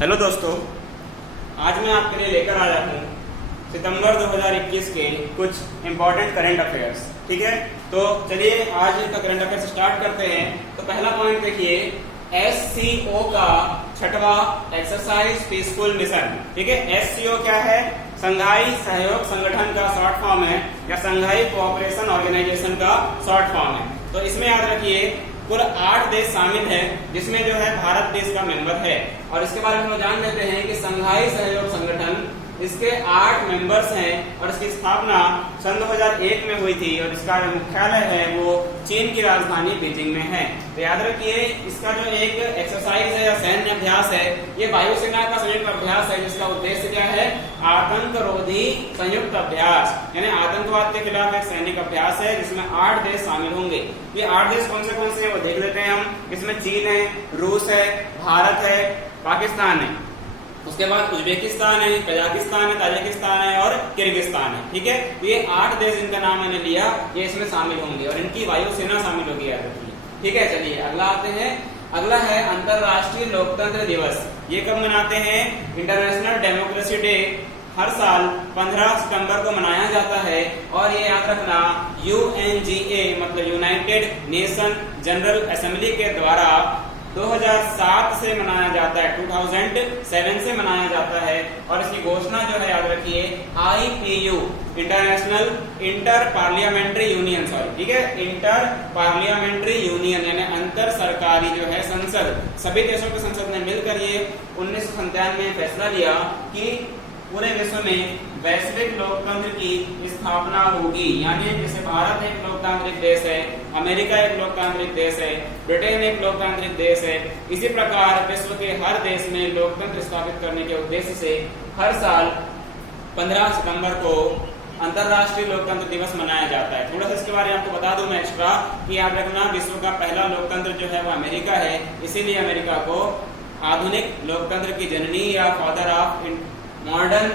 Hello दोस्तों, आज मैं आपके लिए लेकर आया हूँ सितंबर 2021 के कुछ इम्पोर्टेंट करंट अफेयर्स। ठीक है, तो चलिए आज का करंट अफेयर्स स्टार्ट करते हैं। तो पहला पॉइंट देखिए, SCO का 6वां एक्सरसाइज पीसफुल मिशन। ठीक है, SCO क्या है? संघाई सहयोग संगठन का शॉर्ट फॉर्म है या संघाई कोऑपरेशन ऑर्गेनाइजेशन का शॉर्ट फॉर्म है। तो इसमें याद रखिए कुल 8 देश शामिल है, जिसमें जो है भारत देश का मेंबर है। और इसके बारे में हम जान लेते हैं कि संघाई सहयोग संगठन, इसके 8 मेंबर्स हैं और इसकी स्थापना सन 2001 में हुई थी और इसका जो मुख्यालय है वो चीन की राजधानी बीजिंग में है। तो याद रखिए इसका जो एक एक्सरसाइज है या सैन्य अभ्यास है, ये वायुसेना का संयुक्त अभ्यास है जिसका उद्देश्य क्या है? आतंकरोधी संयुक्त अभ्यास, यानी आतंकवाद के खिलाफ एक सैनिक अभ्यास है जिसमें 8 देश शामिल होंगे। ये 8 देश कौन से हैं वो देख लेते हैं हम। इसमें चीन है, रूस है, भारत है, पाकिस्तान है, उसके बाद उज्बेकिस्तान है, कजाकिस्तान है, ताजिकिस्तान है और किर्गिस्तान है। ठीक है, तो ये 8 देश जिनका नाम मैंने लिया ये इसमें शामिल होंगे और इनकी वायुसेना शामिल होगी, याद रखिए। ठीक है, चलिए अगला आते हैं। अगला है अंतरराष्ट्रीय लोकतंत्र दिवस। ये कब मनाते हैं? इंटरनेशनल डेमोक्रेसी डे हर साल 15 सितंबर को मनाया जाता है और ये याद रखना UNGA मतलब यूनाइटेड नेशन जनरल असेंबली के द्वारा 2007 से मनाया जाता है, 2007 से मनाया जाता है। और इसकी घोषणा जो है याद रखिए IPU international inter parliamentary union, ठीक है, इंटर पार्लियामेंट्री यूनियन यानी अंतर सरकारी जो है संसद, सभी देशों की संसद ने मिलकर ये 1997 में फैसला लिया कि पूरे विश्व में वैश्विक लोकतंत्र की स्थापना होगी। यानी जैसे भारत एक लोकतांत्रिक देश है, अमेरिका एक लोकतांत्रिक देश है, ब्रिटेन एक लोकतांत्रिक देश है, इसी प्रकार विश्व के हर देश में लोकतंत्र स्थापित करने के उद्देश्य से हर साल 15 सितंबर को अंतरराष्ट्रीय लोकतंत्र दिवस मनाया जाता है। थोड़ा सा इसके बारे में आपको बता दूं मैं एक्स्ट्रा कि याद रखना विश्व का पहला लोकतंत्र जो है वो अमेरिका है, इसीलिए अमेरिका को आधुनिक लोकतंत्र की जननी या फादर ऑफ मॉडर्न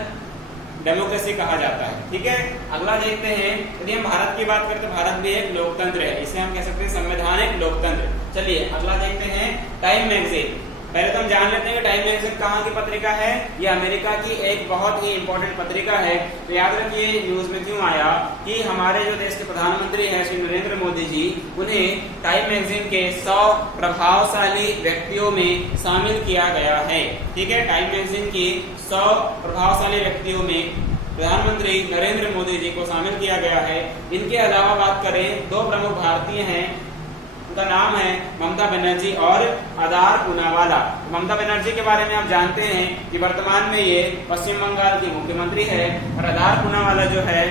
डेमोक्रेसी कहा जाता है। ठीक है, अगला देखते हैं। यदि हम भारत की बात करते हैं, भारत भी एक लोकतंत्र है, इसे हम कह सकते हैं संवैधानिक लोकतंत्र। चलिए अगला देखते हैं, टाइम मैगजीन। पहले तो हम जान लेते हैं कि टाइम मैगजीन कहाँ की पत्रिका है। ये अमेरिका की एक बहुत ही इंपॉर्टेंट पत्रिका है। तो याद रखिए न्यूज में क्यों आया कि हमारे जो देश के प्रधानमंत्री हैं श्री नरेंद्र मोदी जी, उन्हें टाइम मैगजीन के 100 प्रभावशाली व्यक्तियों में शामिल किया गया है। ठीक है, टाइम मैगजीन की 100 प्रभावशाली व्यक्तियों में प्रधानमंत्री नरेंद्र मोदी जी को शामिल किया गया है। इनके अलावा बात करें, 2 प्रमुख भारतीय हैं, उनका नाम है ममता बनर्जी और आधार पूनावाला। ममता बनर्जी के बारे में आप जानते हैं कि वर्तमान में ये पश्चिम बंगाल की मुख्यमंत्री है और आधार पूनावाला जो है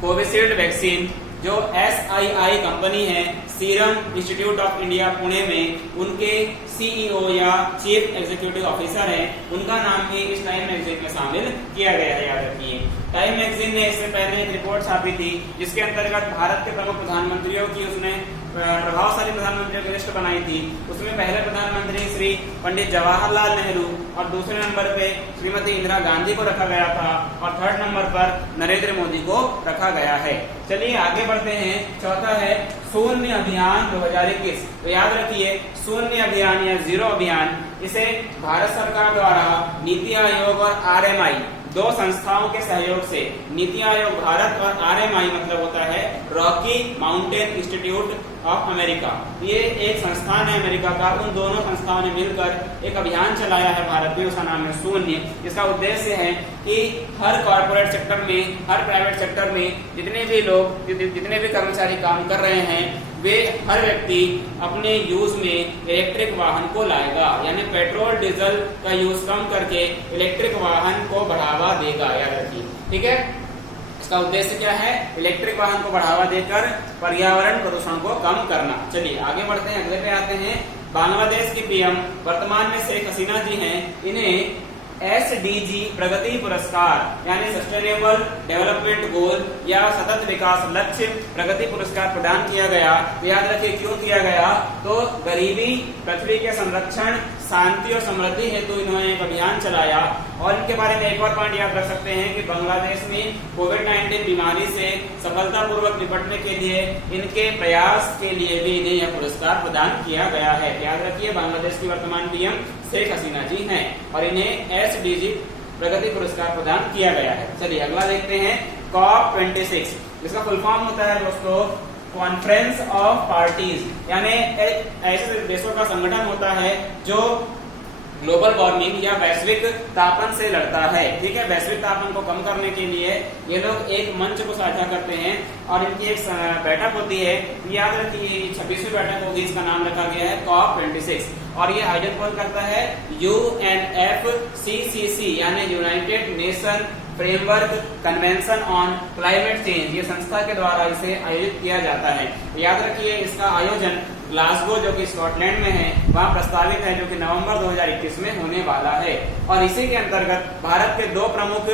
कोविशील्ड वैक्सीन जो SII कंपनी है, serum institute of India Pune में, उनके CEO या चीफ एग्जीक्यूटिव ऑफिसर हैं, उनका नाम भी इस टाइम मैगजीन में शामिल किया गया है, याद रखिए। टाइम मैगजीन ने इससे पहले एक रिपोर्ट छापी थी जिसके अंतर्गत भारत के प्रमुख प्रधानमंत्रियों की उसने प्रभावशाली प्रधानमंत्रियों की लिस्ट बनाई थी। उसमें पहले प्रधानमंत्री श्री पंडित जवाहरलाल नेहरू और दूसरे नंबर पे श्रीमती इंदिरा गांधी को रखा गया था और 3rd नंबर पर नरेंद्र मोदी को रखा गया है। चलिए आगे बढ़ते हैं। चौथा है शून्य अभियान 2021। तो याद रखिए शून्य अभियान या जीरो अभियान, इसे भारत सरकार द्वारा नीति आयोग और RMI 2 संस्थाओं के सहयोग से, नीति आयोग भारत और RMI मतलब होता है Rocky mountain institute of America, ये एक संस्थान है अमेरिका का। उन दोनों संस्थाओं ने मिलकर एक अभियान चलाया है भारत में, उसका नाम है शून्य। इसका उद्देश्य है कि हर कॉर्पोरेट सेक्टर में, हर प्राइवेट सेक्टर में जितने भी लोग, जितने भी कर्मचारी काम कर रहे हैं, वे हर व्यक्ति अपने यूज में इलेक्ट्रिक वाहन को लाएगा, यानी पेट्रोल डीजल का यूज कम करके इलेक्ट्रिक वाहन को बढ़ावा देगा, याद रखिए। ठीक है, इसका उद्देश्य क्या है? इलेक्ट्रिक वाहन को बढ़ावा देकर पर्यावरण प्रदूषण को कम करना। चलिए आगे बढ़ते हैं, अगले पे आते हैं। बांग्लादेश की PM वर्तमान में शेख हसीना जी हैं, इन्हें SDG प्रगति पुरस्कार यानी सस्टेनेबल डेवलपमेंट गोल या सतत विकास लक्ष्य प्रगति पुरस्कार प्रदान किया गया। तो याद रखिए क्यों किया गया? तो गरीबी, पृथ्वी के संरक्षण, शांति और समृद्धि हेतु इन्होंने एक अभियान चलाया। और इनके बारे में एक और पॉइंट याद रख सकते हैं कि बांग्लादेश में कोविड-19 बीमारी से सफलतापूर्वक निपटने के लिए इनके प्रयास के लिए भी इन्हें यह पुरस्कार प्रदान किया गया है। याद रखिए, बांग्लादेश की वर्तमान पीएम शेख हसीना जी हैं और इन्हें एसडीजी प्रगति पुरस्कार प्रदान किया गया है। चलिए अगला देखते हैं, COP26। इसका फुल फॉर्म होता है दोस्तों कॉन्फ्रेंस ऑफ पार्टीज, यानी ऐसे देशों का संगठन होता है जो ग्लोबल वार्मिंग या वैश्विक तापन से लड़ता है। ठीक है, वैश्विक तापन को कम करने के लिए ये लोग एक मंच को साझा करते हैं और इनकी एक बैठक होती है। याद रखिए 26वीं बैठक होगी, इसका नाम रखा गया है COP26 और ये आयोजन कौन करता है? UNFCCC यानी United nation framework convention on climate change, ये संस्था के द्वारा इसे आयोजित किया जाता है। याद रखिए, इसका आयोजन ग्लासगो जो कि स्कॉटलैंड में है वहां प्रस्तावित है, जो कि नवंबर 2021 में होने वाला है। और इसी के अंतर्गत भारत के दो प्रमुख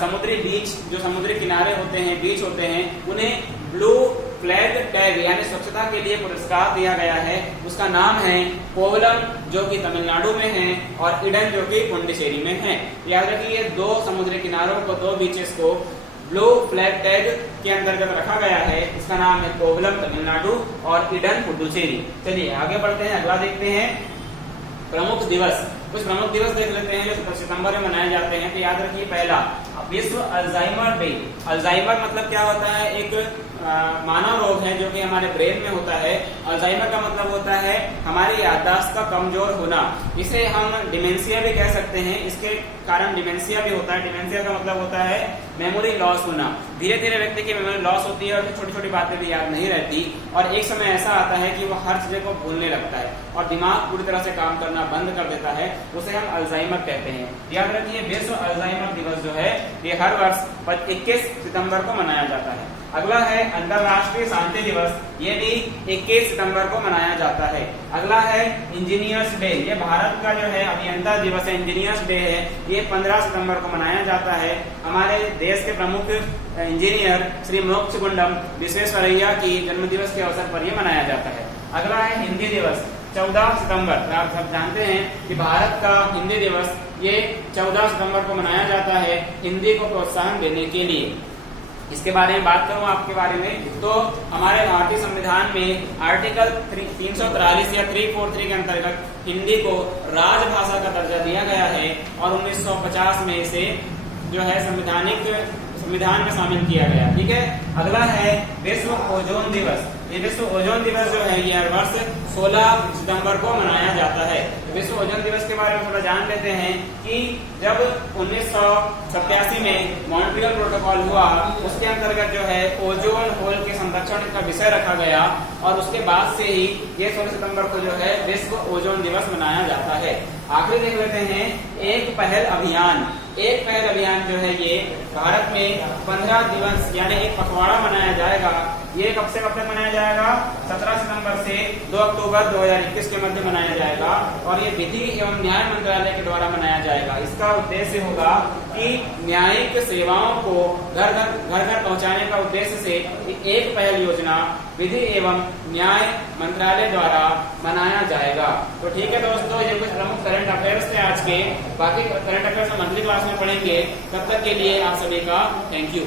समुद्री बीच, जो समुद्री किनारे होते हैं, बीच होते हैं, उन्हें ब्लू फ्लैग टैग यानी स्वच्छता के लिए पुरस्कार दिया गया है। उसका नाम है कोवलम, जो कि तमिलनाडु में है, और इडन जो कि पुडुचेरी में है। याद रखिए, दो समुद्री किनारों को, दो बीचेस को ब्लू फ्लैग टैग के अंतर्गत रखा गया है। इसका नाम है कोवलम तमिलनाडु और इडन पुडुचेरी। चलिए आगे बढ़ते हैं, अगला देखते हैं प्रमुख दिवस। कुछ प्रमुख दिवस देख लेते हैं जो सितंबर में मनाए जाते हैं। तो याद रखिए, पहला विश्व अल्जाइमर डे। अल्जाइमर मतलब क्या होता है? एक मानव रोग है जो कि हमारे ब्रेन में होता है। अल्जाइमर का मतलब होता है हमारी याददाश्त का कमजोर होना। इसे हम डिमेंशिया भी कह सकते हैं, इसके कारण डिमेंशिया भी होता है। डिमेंशिया का मतलब होता है मेमोरी लॉस होना। धीरे धीरे व्यक्ति की मेमोरी लॉस होती है और छोटी छोटी बातें भी याद नहीं रहती, और एक समय ऐसा आता है कि वो हर चीज को भूलने लगता है और दिमाग पूरी तरह से काम करना बंद कर देता है। उसे हम अल्जाइमर कहते हैं। याद रखिए, विश्व अल्जाइमर दिवस जो है ये हर वर्ष 21 सितंबर को मनाया जाता है। अगला है अंतरराष्ट्रीय शांति दिवस, ये भी 21 सितंबर को मनाया जाता है। अगला है इंजीनियर्स डे, ये भारत का जो है अभियंता दिवस है, इंजीनियर्स डे है, ये 15 सितंबर को मनाया जाता है। हमारे देश के प्रमुख इंजीनियर श्री मोक्षगुंडम विश्वेश्वरैया की जन्म दिवस के अवसर पर यह मनाया जाता है। अगला है हिंदी दिवस, 14 सितंबर। आप सब जानते हैं कि भारत का हिंदी दिवस ये 14 सितंबर को मनाया जाता है हिंदी को प्रोत्साहन देने के लिए। इसके बारे में बात करूं आपके बारे में, तो हमारे भारतीय संविधान में आर्टिकल 343 या 343 के अंतर्गत हिंदी को राजभाषा का दर्जा दिया गया है और 1950 में इसे जो है संविधान में शामिल किया गया। ठीक है, अगला है विश्व ओजोन दिवस। ये विश्व ओजोन दिवस जो है ये हर वर्ष 16 सितंबर को मनाया जाता है। विश्व ओजोन दिवस के बारे में थोड़ा जान लेते हैं कि जब 1987 में मॉन्ट्रियल प्रोटोकॉल हुआ, उसके अंतर्गत जो है ओजोन होल के संरक्षण का विषय रखा गया और उसके बाद से ही ये 16 सितंबर को जो है विश्व ओजोन दिवस मनाया जाता है। आखिरी देख लेते हैं एक पहल अभियान। एक पहल अभियान जो है ये भारत में 15 दिवस यानी एक पखवाड़ा मनाया जाएगा। ये कब से कब तक मनाया जाएगा? 17 सितंबर से 2 अक्टूबर 2021 के मध्य मनाया जाएगा और ये विधि एवं न्याय मंत्रालय के द्वारा मनाया जाएगा। इसका उद्देश्य होगा कि न्यायिक सेवाओं को घर घर पहुंचाने का उद्देश्य से एक पहल योजना विधि एवं न्याय मंत्रालय द्वारा मनाया जाएगा। तो ठीक है दोस्तों, ये कुछ प्रमुख करंट अफेयर्स थे आज के। बाकी करंट अफेयर्स हम अगली क्लास में पढ़ेंगे। तब तक के लिए आप सभी का थैंक यू।